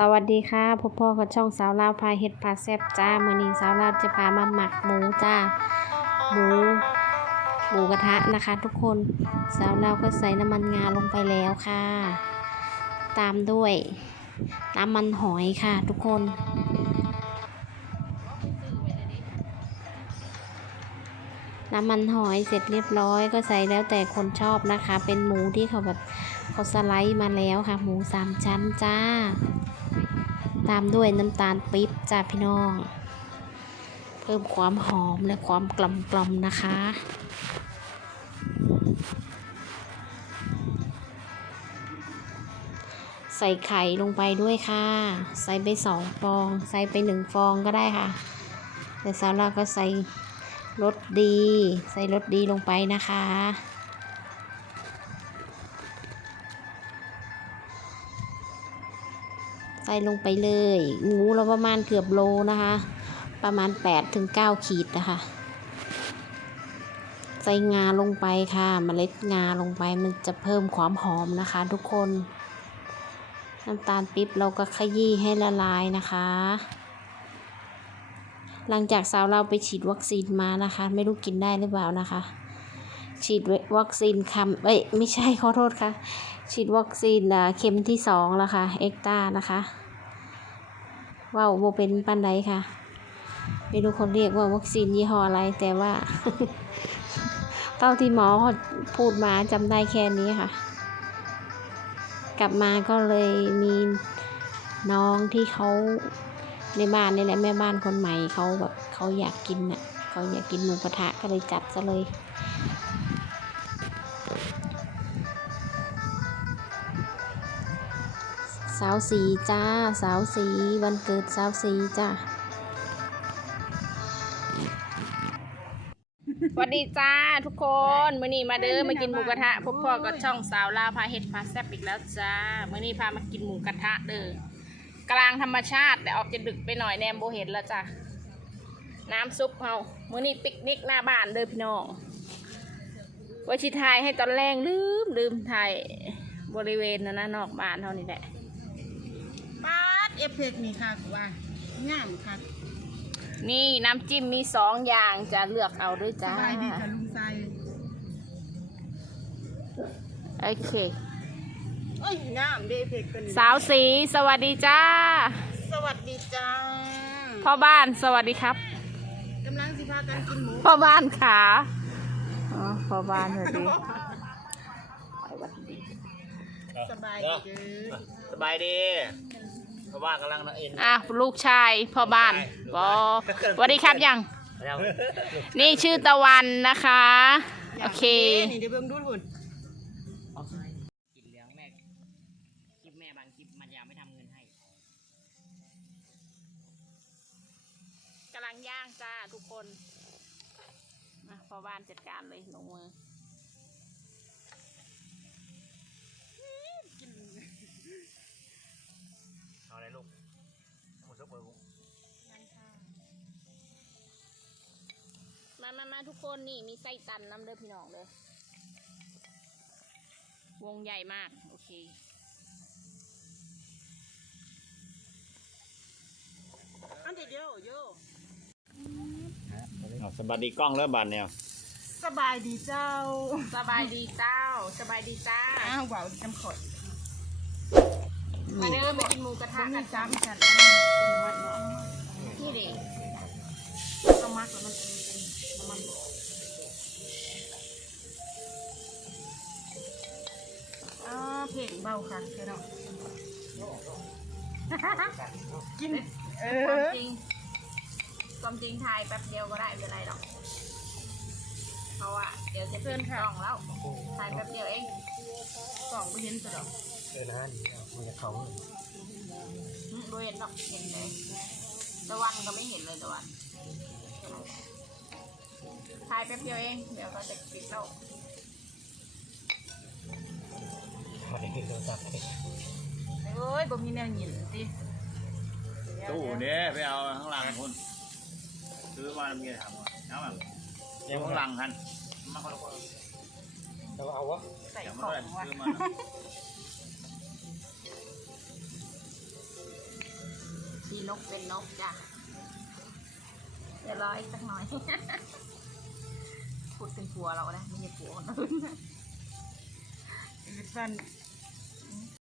สวัสดีค่ะพบพ่อกับช่องสาวลาวพาเห็ดพาแซบจ้ามือนี้สาวลาวจะพามาหมักหมูจ้า หมูหมูกระทะนะคะ ทุกคนสาวลาวก็ใส่น้ำมันงาลงไปแล้วค่ะ ตามด้วยน้ำมันหอยค่ะ ทุกคน น้ำมันหอยเสร็จเรียบร้อยก็ใส่แล้วแต่คนชอบนะคะ เป็นหมูที่เขาแบบเขาสไลด์มาแล้วค่ะ หมูสามชั้นจ้า ตามด้วยน้ำตาลปิ๊บจ้าพี่น้อง เพิ่มความหอมและความกลมกลมนะคะ ใส่ไข่ลงไปด้วยค่ะ ใส่ไปสองฟอง ใส่ไปหนึ่งฟองก็ได้ค่ะ แต่สาวเราก็ใส่รสดี ใส่รสดีลงไปนะคะ ใส่ลงไปเลยหมูเราประมาณเกือบโลนะคะ ประมาณ8ถึง9ขีดนะคะ ใส่งาลงไปค่ะเมล็ดงาลงไปมันจะเพิ่มความหอมนะคะ ทุกคนน้ำตาลปิ๊บเราก็ขยี้ให้ละลายนะคะ หลังจากสาวเราไปฉีดวัคซีนมานะคะ ไม่รู้กินได้หรือเปล่านะคะ ฉีดวัคซีนคำเอ้ยไม่ใช่ขอโทษค่ะ ฉีดวัคซีนอ่าเข็มที่สองแล้วค่ะ เอ็กตานะคะว่าวโบเป็นปันไดค่ะ ไม่รู้คนเรียกว่าวัคซีนยี่ห้ออะไร แต่ว่าเต้าที่หมอพูดมาจำได้แค่นี้ค่ะ กลับมาก็เลยมีน้องที่เขาในบ้านนี่แหละแม่บ้านคนใหม่เขาแบบเขาอยากกินน่ะเขาอยากกินหมูกระทะก็เลยจัดซะเลย สาวสีจ้า สาวสีวันเกิดสาวสีจ้าสวัสดีจ้าทุกคนมื้อนี้มาเด้อมากินหมูกระทะพบพ่อกับช่องสาวลาวพาเห็ดพาแซ่บอีกแล้วจ้ามื้อนี้พามากินหมูกระทะเด้อกลางธรรมชาติแต่ออกจะดึกไปหน่อยแนมโบเห็นแล้วจ้าน้ำซุปเฮามื้อนี้ปิกนิกหน้าบ้านเด้อพี่น้องไว่าชิทายให้ตอนแรกลืมลืมถ่ายบริเวณนั้นนะนอกบ้านเท่านี้แหละ เอฟเฟกต์นี่ค่ะว่าง่ามค่ะนี่น้ำจิ้มมีสองอย่างจะเลือกเอาด้วยสจ้า บายดีค่ะลุงไซโอเค เอ้ยง่ามเดเอฟเฟกต์กันสาวสีสวัสดีจ้า สวัสดีจ้าพ่อบ้านสวัสดีครับ กำลังสิพากันกินหมูพ่อบ้านขาอ๋อพ่อบ้านสวัสดีสบายดีเด้อสบายดีเพราะ ว่ากำลังนั่งเอ็นอะลูกชายพ่อบ้านบอสวัสดีครับยัง แล้วนี่ชื่อตะวันนะคะ โอเค นี่เดี๋ยวเบิ่งดูหุ่นกินเลี้ยงแม่คลิปแม่บางคลิปมันยังไม่ทำเงินให้กำลังย่างจ้าทุกคนมาพ่อบ้านจัดการเลยลงมือ มามามาทุกคนนี่มีไส้ตันน้ำเด้อพี่น้องเลยวงใหญ่มาก โอเค อันเดียวโยเอาสบายดีกล้องแล้วบันเนี่ยสบายดีเจ้า สบายดีเจ้า สบายดีจ้าอ้าวว้าวจำขอดมาเด้อมากินหมูกระทะทำกันี่นจ้าจ้าไม่ทันเป็นวัดเนาะนี่ดิต้อง มักแล้วมันเป็นน้ำมันอ้าเพลงเบาค่ะแค่เนาะกินเออความจริงความจริงถ่ายแป๊บเดียวก็ได้ไม่เป็นไรหรอกเพราะว่าเดี๋ยวจะเพื่อนกล่องแล้วถ่ายแป๊บเดียวเองสองไปเห็นสะดอกเออนะดีมันจะเขาอืมดูเห็นหรอกเห็นเลยตะวันก็ไม่เห็นเลยตะวัน ถ่ายแป๊บเดียวเอง เดี๋ยวก็จะปิดแล้วพอดีโทรศัพท์เอ้ยบ่มีแนวหยินสิตู้เนี่ยไปเอาข้างหลังคุณซื้อมาเมียถามว่าเอาแบบเดี๋ยวข้างหลังทันมาคนละคนเราเอาวะใส่เดี๋ยวขมาองเลยว่ะซื้อมานกเป็นนกจ้ะเดี๋ยวร ออีกสักหน่อยพูดเป็นผัวเรานะไม่ใช่ผัวคนอื่นฟัน